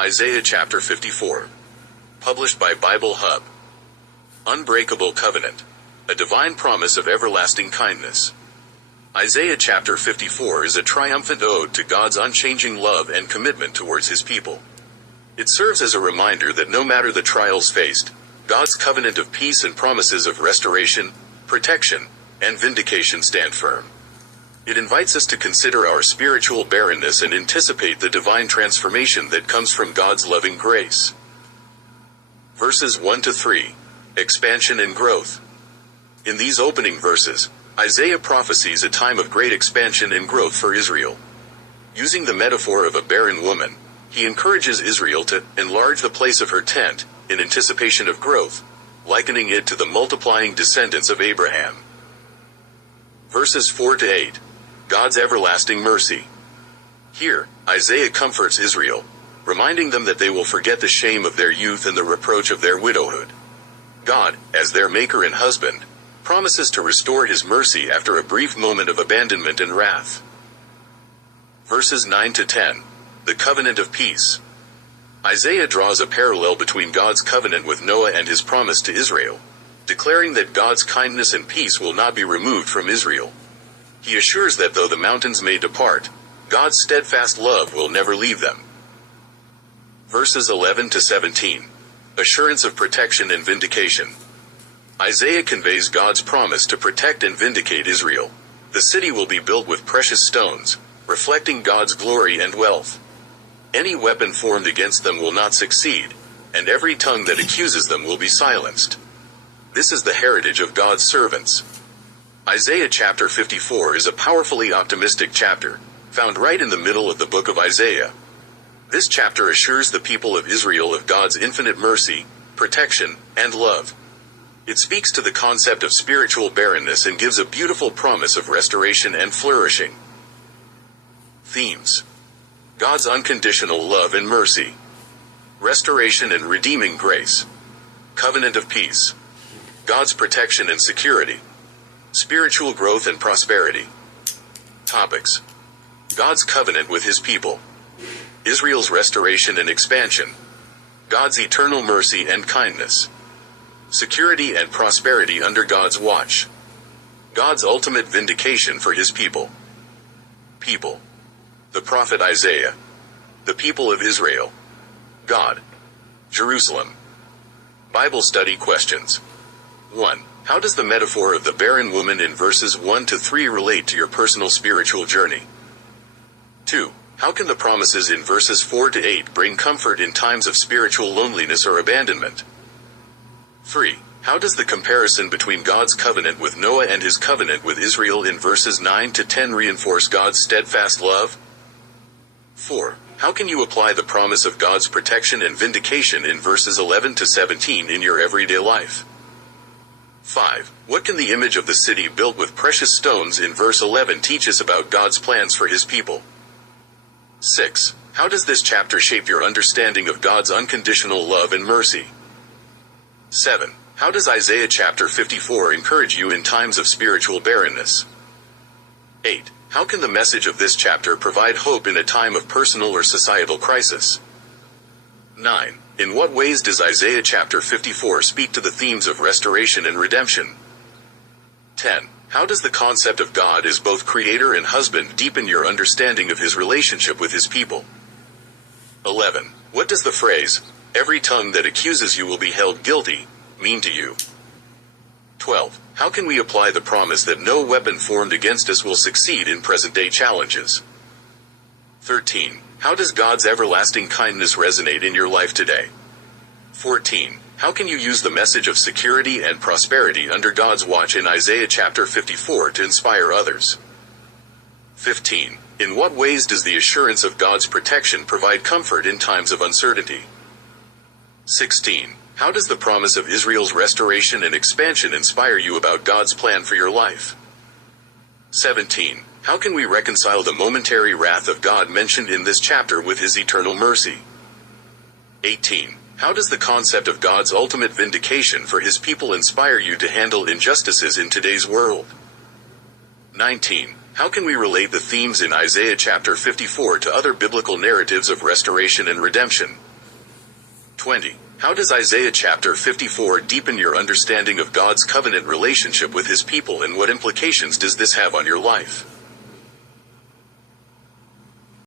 Isaiah chapter 54. Published by Bible Hub. Unbreakable covenant. A divine promise of everlasting kindness. Isaiah chapter 54 is a triumphant ode to God's unchanging love and commitment towards his people. It serves as a reminder that no matter the trials faced, God's covenant of peace and promises of restoration, protection, and vindication stand firm. It invites us to consider our spiritual barrenness and anticipate the divine transformation that comes from God's loving grace. Verses 1 to 3. Expansion and growth. In these opening verses, Isaiah prophesies a time of great expansion and growth for Israel. Using the metaphor of a barren woman, he encourages Israel to enlarge the place of her tent, in anticipation of growth, likening it to the multiplying descendants of Abraham. Verses 4 to 8. God's everlasting mercy. Here, Isaiah comforts Israel, reminding them that they will forget the shame of their youth and the reproach of their widowhood. God, as their maker and husband, promises to restore his mercy after a brief moment of abandonment and wrath. Verses 9 to 10. The covenant of peace. Isaiah draws a parallel between God's covenant with Noah and his promise to Israel, declaring that God's kindness and peace will not be removed from Israel. He assures that though the mountains may depart, God's steadfast love will never leave them. Verses 11 to 17. Assurance of protection and vindication. Isaiah conveys God's promise to protect and vindicate Israel. The city will be built with precious stones, reflecting God's glory and wealth. Any weapon formed against them will not succeed, and every tongue that accuses them will be silenced. This is the heritage of God's servants. Isaiah chapter 54 is a powerfully optimistic chapter, found right in the middle of the book of Isaiah. This chapter assures the people of Israel of God's infinite mercy, protection, and love. It speaks to the concept of spiritual barrenness and gives a beautiful promise of restoration and flourishing. Themes. God's unconditional love and mercy. Restoration and redeeming grace. Covenant of peace. God's protection and security. Spiritual growth and prosperity. Topics. God's covenant with his people. Israel's restoration and expansion. God's eternal mercy and kindness. Security and prosperity under God's watch. God's ultimate vindication for his people. People. The prophet Isaiah. The people of Israel. God. Jerusalem. Bible study questions. 1. How does the metaphor of the barren woman in verses 1 to 3 relate to your personal spiritual journey? 2. How can the promises in verses 4 to 8 bring comfort in times of spiritual loneliness or abandonment? 3. How does the comparison between God's covenant with Noah and his covenant with Israel in verses 9 to 10 reinforce God's steadfast love? 4. How can you apply the promise of God's protection and vindication in verses 11 to 17 in your everyday life? 5. What can the image of the city built with precious stones in verse 11 teach us about God's plans for his people? 6. How does this chapter shape your understanding of God's unconditional love and mercy? 7. How does Isaiah chapter 54 encourage you in times of spiritual barrenness? 8. How can the message of this chapter provide hope in a time of personal or societal crisis? 9. In what ways does Isaiah chapter 54 speak to the themes of restoration and redemption? 10. How does the concept of God as both creator and husband deepen your understanding of his relationship with his people? 11. What does the phrase, "Every tongue that accuses you will be held guilty," mean to you? 12. How can we apply the promise that no weapon formed against us will succeed in present-day challenges? 13. How does God's everlasting kindness resonate in your life today? 14. How can you use the message of security and prosperity under God's watch in Isaiah chapter 54 to inspire others? 15. In what ways does the assurance of God's protection provide comfort in times of uncertainty? 16. How does the promise of Israel's restoration and expansion inspire you about God's plan for your life? 17. How can we reconcile the momentary wrath of God mentioned in this chapter with his eternal mercy? 18. How does the concept of God's ultimate vindication for his people inspire you to handle injustices in today's world? 19. How can we relate the themes in Isaiah chapter 54 to other biblical narratives of restoration and redemption, 20. How does Isaiah chapter 54 deepen your understanding of God's covenant relationship with his people, and what implications does this have on your life?